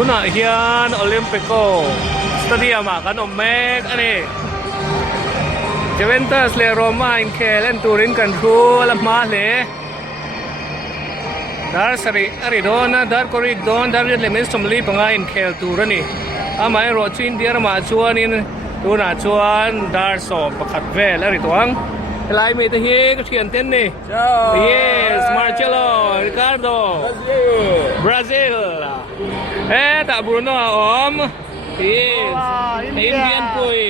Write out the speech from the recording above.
Tuna hian Olympico Stadium kan mek ani Juventus le Roma in khelen turin kan thu lamma le dar sari aridona dar koridon dar le men somli panga in khel turani amai ro chin dir ma chuan in tuna chuan dar so pakhat vel ari tuang lai me te hi ka thian ten ni yes Marcelo Ricardo Brazil ta Bruno om yes Indian pui